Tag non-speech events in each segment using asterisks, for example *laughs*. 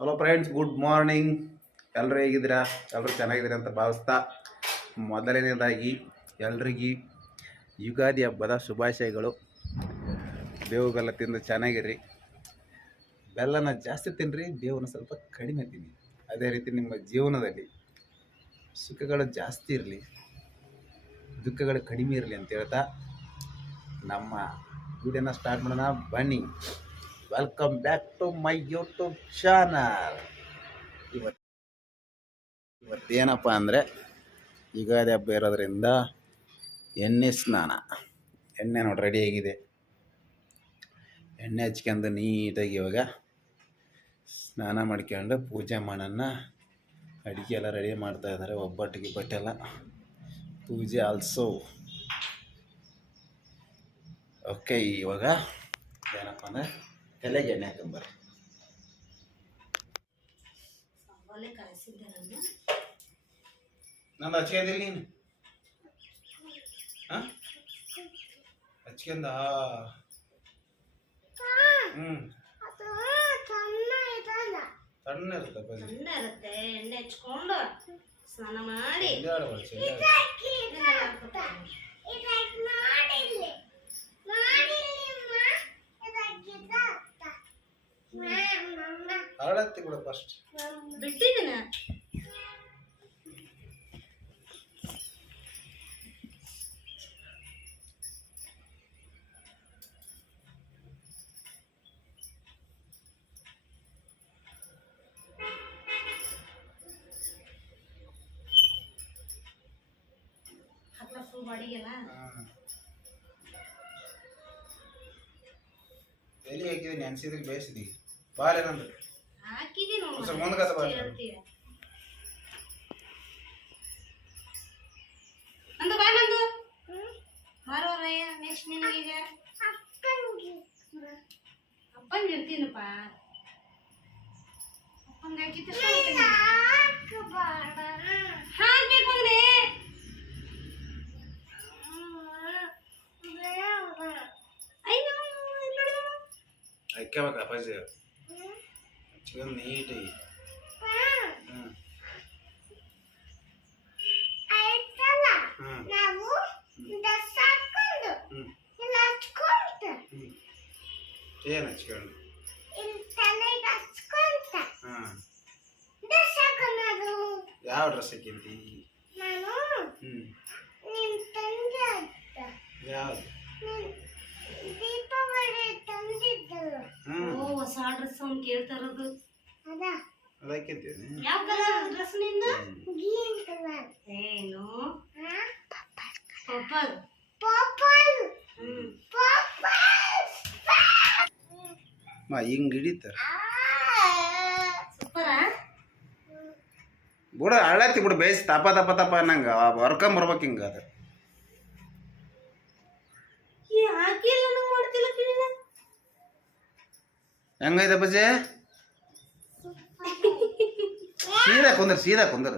Hello friends good morning ಎಲ್ಲರೂ ಹೇಗಿದ್ದೀರಾ? ಎಲ್ಲರೂ ಚೆನ್ನಾಗಿದ್ದೀರಾ ಅಂತ ಭಾವಿಸ್ತಾ ಮೊದಲನೇದಾಗಿ ಎಲ್ರಿಗೂ ಯುಗಾದಿ ಹಬ್ಬದ ಶುಭಾಶಯಗಳು. ಬೇವುಗೆಲ್ಲ ತಿಂದು ಚೆನ್ನಾಗಿರಿ ಬೆಲ್ಲನ ಜಾಸ್ತಿ ತಿನ್ನಿರಿ ಬೇವನ್ನ ಸ್ವಲ್ಪ ಕಡಿಮೆ ತಿನ್ನಿ ಅದೇ ರೀತಿ ನಿಮ್ಮ ಜೀವನದಲ್ಲಿ ಸುಖಗಳು ಜಾಸ್ತಿ ಇರಲಿ, ದುಃಖಗಳು ಕಡಿಮೆ ಇರಲಿ ಅಂತ ಹೇಳ್ತಾ ನಮ್ಮ ವಿಡಿಯೋನ ಸ್ಟಾರ್ಟ್ ಮಾಡೋಣ. ಬನ್ನಿ. Welcome back to my YouTube channel ಇವತ್ತು ಇವತ್ತೇನಪ್ಪ ಅಂದರೆ ಯುಗಾದಿ ಹಬ್ಬ ಇರೋದ್ರಿಂದ ಎಣ್ಣೆ ಸ್ನಾನ. ಎಣ್ಣೆ ನೋಡಿ ರೆಡಿ ಆಗಿದೆ. ಎಣ್ಣೆ ಹಚ್ಕೊಂಡು ನೀಟಾಗಿ ಇವಾಗ ಸ್ನಾನ ಮಾಡ್ಕೊಂಡು ಪೂಜೆ ಮಾಡೋಣ. ಅಡಿಗೆ ಎಲ್ಲ ರೆಡಿ ಮಾಡ್ತಾ ಇದ್ದಾರೆ, ಒಬ್ಬಟ್ಟಿಗೆ ಬಟ್ಟೆಲ್ಲ ಪೂಜೆ ಆಲ್ಸೋ ಓಕೆ ಇವಾಗ ಏನಪ್ಪ ಅಂದರೆ ತಲೆಗೆ ಎಣ್ಣೆ ಹಾಕೊಂಬರ್ರಿ ಒಲೆ ಕಾಯಿಸಿದ್ದೆ ನಾನು ನಂದು ಹಚ್ಕೊಂಡಿಲ್ಲ ನೀನು ಹಾಂ ಹಚ್ಕೊಂಡ ಹ್ಞೂ ಸಣ್ಣ ಇರುತ್ತೆ ಬಜಿ ಚಂದ ಇರುತ್ತೆ ಎಣ್ಣೆ ಹಚ್ಕೊಂಡು ಸ್ನಾನ ಮಾಡಿ ಚೆಂಡಾಡು ಬಾ, ಚೆಂಡಾಡು. ಇದೆಲ್ಲ ಹಾಕ್ಕೊತೀನಿ. ಹರಳತ್ತಿ ಬಿಡು ಫಸ್ಟ್ ಬಿಟ್ಟಿದ್ದೀನ. ಎಲ್ಲಿ ಹಾಕಿದೆ ನೆನ್ಸಿದ್ರೆ ಬೇಯಿಸಿದಿ ಬಾರೆ ನಂದು ಹಾಕಿದೀನಿ ಒಂದ್ ಸ್ವಲ್ಪ ಮುಂದ್ಗಡೆ ಬಾ. ಹೇಳ್ತೀಯ. ನಂದು ಬಾ ನಂದು. ಮಾರೋರಯ್ಯ ನೆಕ್ಸ್ಟ್ ನಿನಗೀಗ ಅಪ್ಪಂಗೆ ಇರ್ತೀನಪ್ಪ ಅಪ್ಪಂಗೆ ಹಾಕಿದ್ರೆ ಹಾಕ್ಬೇಕು ಅಂದ್ರೆ. ಅಯ್ಯೋ ನೋಡು. ಹಾಕ್ಯಬೇಕ ಪಜಿ ಹಚ್ಕೊಂಡು ನೀಟಾಗಿ ಹ್ಞೂ ಹ್ಞೂ ನಾವು ಡ್ರೆಸ್ ಹಾಕೊಂಡು ಹ್ಞೂ ಇಲ್ಲ ಹಚ್ಕೊಂತ ಹ್ಞೂ ಏನು ಹಚ್ಕೊಂಡು ಇಲ್ಲಿ ತಲೆಗೆ ಹಚ್ಕೊಂತ ಹಾಂ ಡ್ರೆಸ್ ಹಾಕೊಂಡು ಯಾವ ಡ್ರೆಸ್ ಹಾಕಿಂತಿ ನಾನು ಹ್ಞೂ ನಿಮ್ ತಂದೆ ಅಂತ ಯಾವ್ದು ಡ್ರೆಸ್ ಅವ್ನು ಕೇಳ್ತಾ ಇರೋದು. ಯಾವ ಕಲರ್ ಡ್ರೆಸ್ನಿಂದ? ಏನು? ಹಾ ಪರ್ಪಲ್. ಹಿಂಗ್ ಹಿಡಿತಾರ ಪರ್ಪಲ್. ಮಾ ಹಿಂಗೆ ಹಿಡಿತಾರೆ. ಸೂಪರಾ? ಬಿಡು ಹಳ್ಳತ್ತಿ ಬಿಡು ಬೇಯಿಸಿ ತಪ ತಪ ತಪ ಅನ್ನಂಗ. ಹೊರ್ಕೊಂಬರ್ಬೇಕು ಹಿಂಗ ಅದು ಈ ಹಾಕಿಲ್ಲ ನಂಗೆ ಮಾಡ್ತಿಲ್ಲ ಕಿವಿನ ಹೆಂಗೈತೆ ಬಜ್ಜಿ ಸೀದಾ ಕುಂದ್ರ ಸೀದಾ ಕುಂದ್ರ.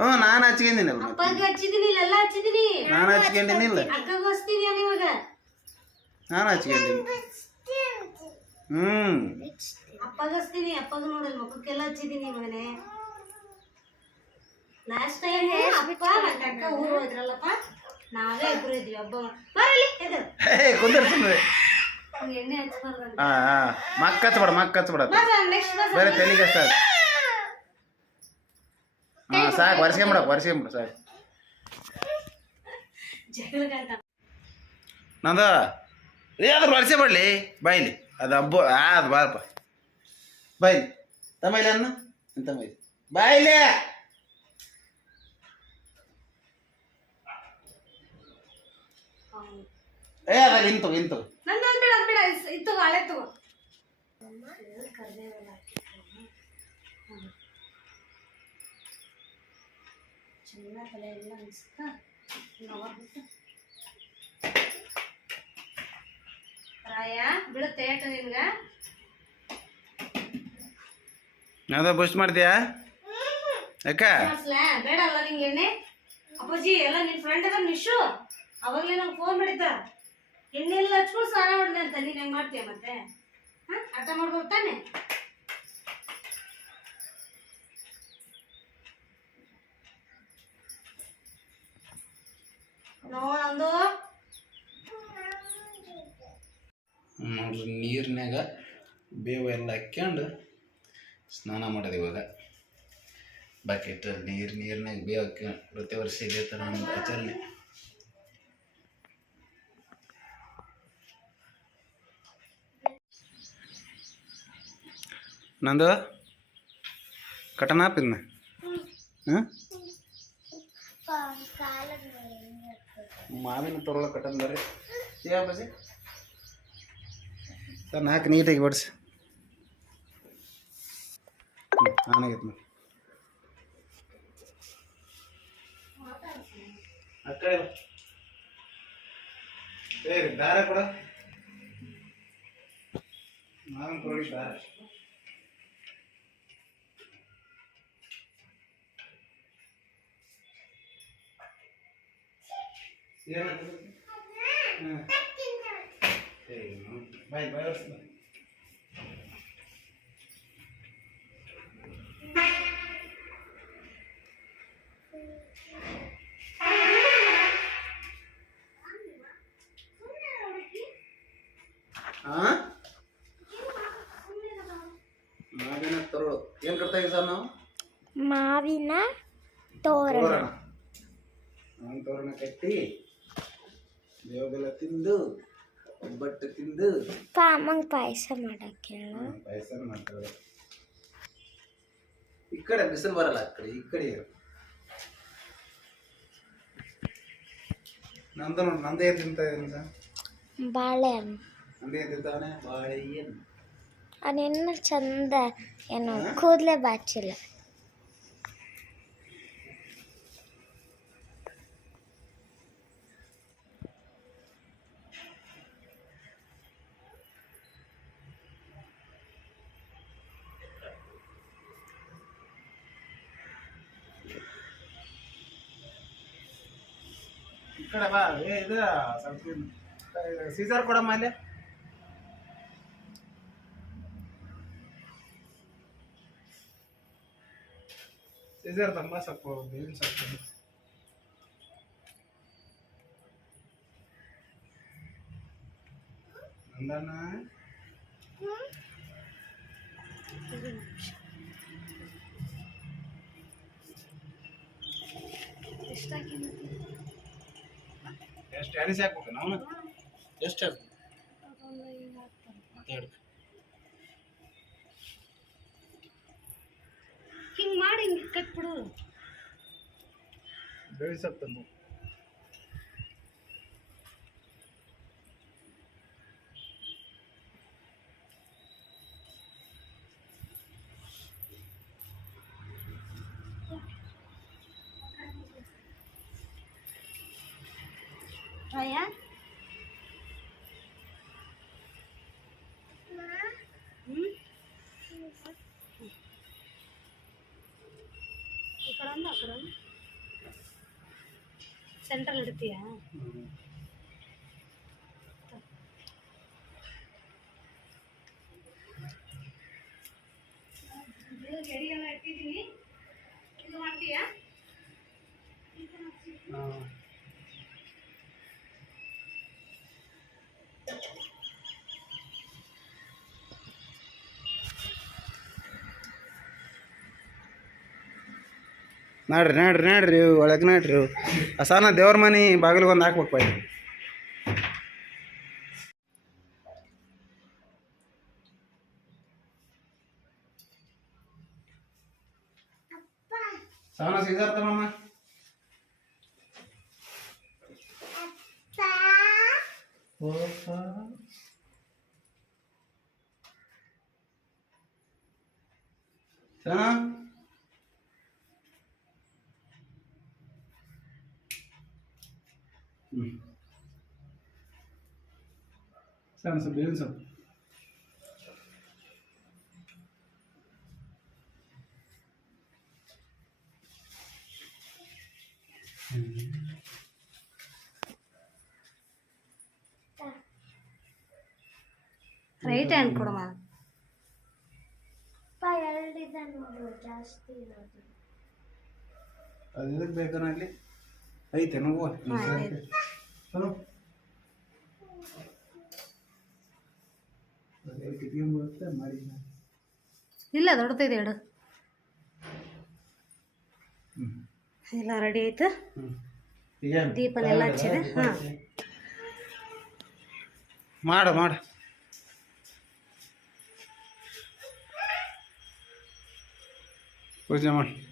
ಹ್ಞೂ ನಾನು ಹಚ್ಕೊಂಡಿನಿ ಅಪ್ಪಗೆ ನಾನು ಹಚ್ಕೊಂಡಿನಿಲ್ಲ ನಾನು ಹಚ್ಕೊಂಡಿನಿ. ಹ್ಞೂ ಅಪ್ಪ ಹಚ್ತೀನಿ ಅಪ್ಪಗ ನೋಡಲ್ ಮುಖಕ್ಕೆಲ್ಲ ಹಚ್ಚಿದೀನಿ ಮಗನೇ. ಲಾಸ್ಟ್ ಟೈಮ್ ಅಪ್ಪ ಅಕ್ಕ ಊರು ಹೋದ್ರಲ್ಲಪ್ಪ. ನಾವೇ ಇಬ್ರು ಇದ್ವಿ ಹಬ್ಬ ಬರಲಿ ಎದು ಹೇ ಕುಂದ್ರ ಸುಮ್ಮನೆ ಹಂಗೆ ಎಣ್ಣೆ ಹಚ್ಬಾರ್ದಂತ ಹಾಂ ಹಾಂ ಮಕ್ಕ ಹಚ್ಬೇಡ ಮಕ್ಕ ಹಚ್ಬೇಡ ಬಸ ನೆಕ್ಸ್ಟ್ ಬಸ ಬೇರೆ ತೆಲಿಗೆ ಸಾಕು ಹಾಂ ಸಾಕು ವರ್ಷಕೊಂಬಿಡ ವರ್ಷಕೊಂಬಿಡ ಸಾಕು ಜಗಳಗಂಟ ನಂದು ಯಾವ್ದು ವರ್ಷ ಬಿಡಲಿ ಬಾಯ್ಲಿ ಅದು ಹಬ್ಬ ಆ ಅದು ಬಾರಪ್ಪ ಬಾಯ್ಲಿ ತಮ್ಮೈಲಿ ಅನ್ನ ತಮ್ಮೈಲಿ ಬಾಯ್ಲಿ ಏ ಅದ ಇಂತು ಇಂತು ನಂದು ಅದ್ ಬೇಡ ಅದ್ ಬೇಡ. ಇತ್ತು ಇದು ಹಳೆ ತಗೋ. ಚೆನ್ನಾಗಿ ತಲೆ ಎಲ್ಲ ಅನ್ಸ್ತಾ ನೋಡ್ಬಿಟ್ಟು ರಾಯ ಬೀಳುತ್ತೆ ಏಟು ನಿನ್ಗ? ಮಾಡ್ತೀಯಾ? ಅಕ್ಕ? ಬೇಡ ಅಲ್ಲ ನಿಂಗೆ ಅಪ್ಪಾಜಿ ಎಲ್ಲ ನಿನ್ ಫ್ರೆಂಡ್ ಅದ ನಿಶು. ಅವಾಗಲೇ ನಂಗೆ ಫೋನ್ ಮಾಡಿದ್ದ. ಎಣ್ಣೆ ಎಲ್ಲ ಹಚ್ಕೊಂಡು ಸ್ನಾನ ಮಾಡಿದೆ ಅಂತ ನೀನು ಹೆಂಗೆ ಮಾಡ್ತೀಯ ಮತ್ತೆ? ಹಾಂ? ಅರ್ಥ ಮಾಡ್ಬೋದು ತಾನೆ? ನೋಡ್ರಿ ನೀರಿನಾಗ ಬೇವು ಎಲ್ಲ ಹಾಕ್ಯಂಡು ಸ್ನಾನ ಮಾಡೋದು ಇವಾಗ. ಬಕೆಟ್ ನೀರು ನೀರಿನಾಗ ಬೇವು ಹಾಕ್ಯಂಡು ಪ್ರತಿ ವರ್ಷ ಇದೇ ಥರ ಆಚರಣೆ ನಂದು? ಕಟನ ಪಿನ್ನ? ಹಾಂ ಮಾವಿನ ತೊರಳ ಕಟನ್ ಬರ್ರಿ. ಯಾ ಬಸಿ ಸರ್ ನಾಲ್ಕು ನೀಟಾಗಿ ಬಡಿಸಿ. ಆನಾಗೈತೆ ನೋಡಿ. ಅಕ್ಕ ಬೇರೆ ದಾರ ಕೊಡ. ಮಾವಿನ ತೊರಳಿ ದಾರ ಏನಾಗ್ತದೆ ಹಾಂ ಬಾಯ್ ಪಾಮಂಗ್ ಪಾಯಸ ಮಾಡಕ್ಕೆ ಹೇಳು. ಪಾಯಸ ಮಾಡ್ತಾರೆ. ಈ ಕಡೆ ಬಿಸಿಲು ಬರಲ್ಲ ಆ ಕಡೆ ಈ ಕಡೆ ಇರು. ನಂದು ನೋಡಿ ನಂದೇ ಏನು ತಿಂತ ಇದ್ದೀನಿ ಸರ್. ಬಾಳೆಹಣ್ಣು ನಂದೇ ಏನು ತಿಂತಾನೆ ಬಾಳೆಹಣ್ಣು ಅದಿನ್ನ ಚಂದ ಏನು ಕೂದಲೇ ಬಾಚಿಲ್ಲ. ಈ ಕಡೆ ಬಾ ಏ ಇದು ಸ್ವಲ್ಪ ಸೀಸರ್ ಕೊಡಮ್ಮ ಅಲ್ಲಿ ಸೀಸರ್ ತಂಬ ಸ್ವಲ್ಪ ಬೇವಿನ ಸ್ವಲ್ಪ ನಂದಣ್ಣ ಎಷ್ಟು ಎಣಿಸಿ ಹಾಕ್ಬೇಕು ನಾವು ಎಷ್ಟು ಹಾಕ್ಬೇಕು ಮಾತಾಡ್ಬೇಕು. ಹಿಂಗೆ ಮಾಡಿ ಹಿಂಗ್ ಕಟ್ಬಿಡು. ಬೆಳೆಸ್ತಾನೆ ತಂದು. ರಾಯ ಹ್ಮ್ ಈ ಕಡೆ ಒಂದು ಆ ಕಡೆ ನೋಡ್ರಿ ನೋಡ್ರಿ ನೋಡ್ರಿ ಒಳಗೆ ನೋಡ್ರಿ. ಅಸಾನ ದೇವ್ರ ಮನೆ ಬಾಗಿಲು ಒಂದು ಹಾಕ್ಬೇಕು ಬಾಯಿ. ತಮ್ಮ ಸನ ಸಣ್ಣ ಸ್ವಲ್ಪ ಬೇವಿನ ಸೊಪ್ಪು ರೈಟ್ ಹ್ಯಾಂಡ್ ಜಾಸ್ತಿ ಇರೋದು. ಅದು ಇದಕ್ಕೆ ಬೇಕನ ಅಲ್ಲಿ ಐತೆ ನೋವು ಹಲೋ ಕಿತ್ಕೊಂಡ್ಬಿಡುತ್ತೆ ಮಾಡಿ ಇಲ್ಲ ದೊಡ್ಡದಿದೆ ಎರಡು. ಹ್ಞೂ ಎಲ್ಲ ರೆಡಿ ಆಯ್ತು? ದೀಪನೆಲ್ಲ ಹಚ್ಚಿದೆ? ಹಾಂ. ಮಾಡು ಮಾಡು. ಪೂಜೆ ಮಾಡಿ.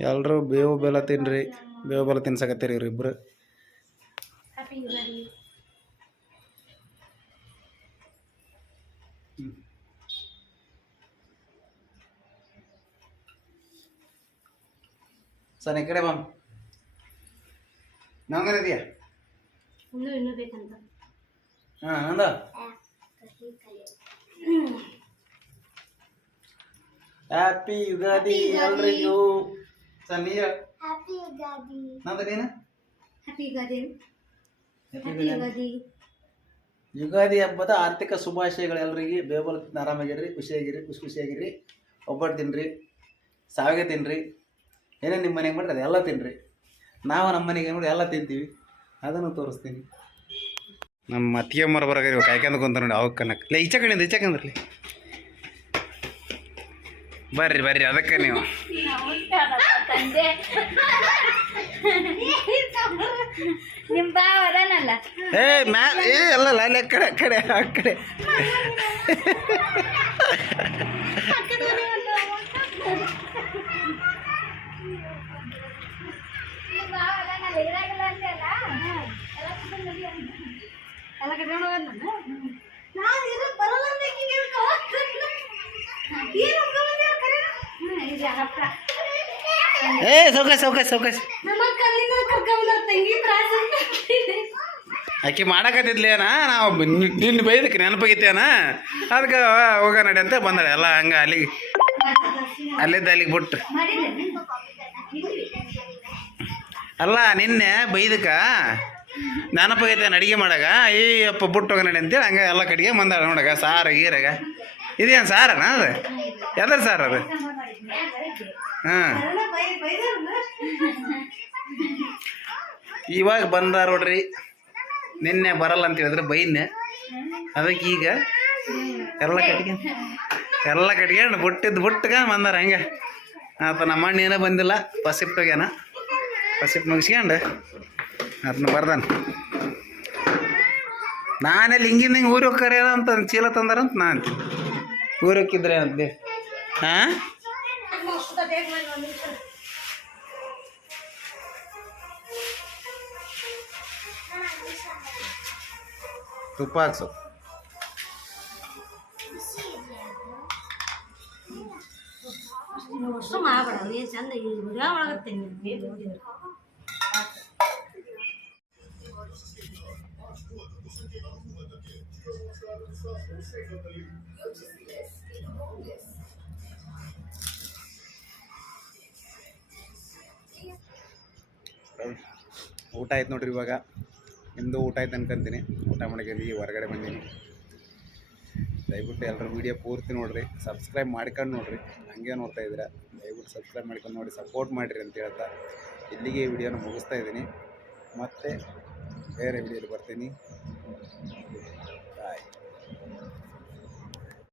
ಎಲ್ಲರೂ ಬೇವು ಬೆಲ್ಲ ತಿನ್ರಿ ಬೇವು ಬೆಲ್ಲ ತಿನ್ಸಕತ್ತೀರಿ ಇವ್ರಿಬ್ರು ಹ್ಯಾಪಿ ಯುಗಾದಿ ಸರ್ ಈ ಕಡೆ ಬಾಮ್ ನಂಗನಿದೆಯಾ ಇನ್ನೂ ಇನ್ನೂ ಬೇಕಂತ. ಹಾಂ ನಂದ? ಹ್ಯಾಪಿ ಯುಗಾದಿ ಎಲ್ರಿಗೂ. ಸರ್ ನೀ ಹ್ಯಾಪಿ ಯುಗಾದಿ ನಂದ ನೀನು happy Ugadi Happy happy Ugadi Ugadi ಹಬ್ಬದ ಆರ್ಥಿಕ ಶುಭಾಶಯಗಳು ಎಲ್ಲರಿಗೆ ಬೇಬಲ್ ಆರಾಮಾಗಿರ್ರಿ ಖುಷಿಯಾಗಿರಿ ಖುಷಿ ಖುಷಿಯಾಗಿರಿ ಒಬ್ಬಟ್ಟು ತಿನ್ನಿರಿ ಸಾವಿಗೆ ತಿನ್ನಿರಿ ಏನೇನು ನಿಮ್ಮ ಮನೆಗೆ ಮಾಡಿರಿ ಅದೆಲ್ಲ ತಿನ್ನಿರಿ ನಾವು ನಮ್ಮ ಮನೆಗೆ ನೋಡಿ ಎಲ್ಲ ತಿಂತೀವಿ. ಅದನ್ನು ತೋರಿಸ್ತೀನಿ. ನಮ್ಮ ಅತ್ತಿಗೆಮ್ಮರ ಬರಗ ಇವಾಗ ಕಾಯ್ಕೊಂಡು ಕುಂತ ನೋಡಿ ಅವಾಗ ಕನಕ. ಇಲ್ಲ ಈಚೆ ಕಂದ್ರಲಿ ಬರ್ರಿ ಬರ್ರಿ ಅದಕ್ಕೆ ನೀವು *laughs* ನಿಮ್ಮ ಬಾವ ಅದಾನಲ್ಲ ಏ ಮ್ಯಾ ಏ ಅಲ್ಲಲ್ಲ ಅಲ್ಲಿ ಆ ಕಡೆ ಆ ಕಡೆ ಆ ಕಡೆ ಏ ಸೌಕಾಶ ಸೌಕಾಶ ಸೌಕಾಶ ನಮ್ಮ ಕಲ್ಲಿನ ಕರ್ಕೊಂಡ್ ತಂಗಿ ತ್ರಾಸ. ಆಕೆ ಮಾಡಕತ್ತಿದ್ಲೇನ? ನಾವು ನಿನ್ನ ಬೈದಕ್ಕೆ ನೆನಪಾಗಿತ್ತೇನ? ಅದಕ್ಕೆ ಹೋಗ ನಡಿ ಅಂತ ಬಂದಾಳೆ. ಎಲ್ಲ ಹಂಗೆ ಅಲ್ಲಿಗೆ ಅಲ್ಲಿದ್ದ ಅಲ್ಲಿಗೆ ಬಿಟ್ಟು. ಮಾಡಿದ್ದೇನೆ? ಅಲ್ಲ, ನಿನ್ನೆ ಬೈದಕ್ಕ ನೆನಪಾಗೈತೆ ಅಡಿಗೆ ಮಾಡಾಗ? ಈ ಅಪ್ಪ ಬಿಟ್ಟು ಹೋಗ ನಡಿ ಅಂತೇಳಿ ಹಂಗೆ ಎಲ್ಲ ಕಡೆಗೆ ಬಂದಾಳ ನೋಡಗ, ಸಾರು, ಗೀರಾಗ. ಇದೇನು ಸಾರನ ಅದು? ಎದ್ರ ಸಾರು ಅದು? ಹಾಂ. ಅದನ್ನ ಬೈ- ಬೈದವ್ರನ್ನ? ಇವಾಗ ಬಂದಾರ ನೋಡ್ರಿ. ನಿನ್ನೆ ಬರಲ್ಲ ಅಂತ ಹೇಳಿದ್ರೆ ಬೈನ್ನೆ ಅದಕ್ಕೆ ಈಗ ಎಲ್ಲ ಕಟ್ಗೆ ಎಲ್ಲ ಕಟ್ಕೊಂಡು ಬುಟ್ಟಿದ್ದು ಬಿಟ್ಟಗ ಬಂದಾರ ಹಂಗೆ. ಆತ ನಮ್ಮ ಅಣ್ಣ ಏನೋ ಬಂದಿಲ್ಲ. ಪಸಿಪ್ ಹೋಗ್ಯಾನ. ಪಸಿಪ್ ಮುಗಿಸ್ಕೊಂಡು ಅದನ್ನ ಬರ್ದಾನ. ನಾನೆಲ್ಲಿ ಹಿಂಗಿಂದ ಹಿಂಗೆ ಊರಿಗೆ ಹೋಗ್ತಾರೆ ಅಂತ ಚೀಲ ತಂದಾರಂತ ನಾ ಅಂತ ಊರಿಗೆ ಹೋಗಿದ್ರೆ ಅಂತ ಹಾಂ ಮಸ್ತ್ ಬೇಗ ಮಾಡಿ ಒಂದ್ ನಿಮಿಷ. ತುಪ್ಪ ಹಾಕ್ಸು ನೀವು ಅಷ್ಟು ಮಾಡಬೇಡ ಏನು ಚಂದ ಈ ಹುಡುಗ ಒಳಗತ್ತೆ ನೀವು ನೋಡಿದ್ರೆ ಊಟ ಆಯ್ತು ನೋಡ್ರಿ ಇವಾಗ ನಿಮ್ಮದು ಊಟ ಆಯ್ತು ಅನ್ಕೊಂತೀನಿ. ಊಟ ಮಾಡ್ಕೊಂಡು ಹೊರಗಡೆ ಬಂದೀನಿ. ದಯವಿಟ್ಟು ಎಲ್ಲರೂ ವೀಡಿಯೋ ಪೂರ್ತಿ ನೋಡಿರಿ. ಸಬ್ಸ್ಕ್ರೈಬ್ ಮಾಡ್ಕೊಂಡು ನೋಡಿರಿ. ಹಂಗೆ ನೋಡ್ತಾ ಇದ್ದೀರಾ? ದಯವಿಟ್ಟು ಸಬ್ಸ್ಕ್ರೈಬ್ ಮಾಡ್ಕೊಂಡು ನೋಡಿ ಸಪೋರ್ಟ್ ಮಾಡಿರಿ ಅಂತ ಹೇಳ್ತಾ. ಇಲ್ಲಿಗೆ ಈ ವಿಡಿಯೋನ ಮುಗಿಸ್ತಾ ಇದ್ದೀನಿ. ಮತ್ತು ಬೇರೆ ವಿಡಿಯೋಲಿ ಬರ್ತೀನಿ.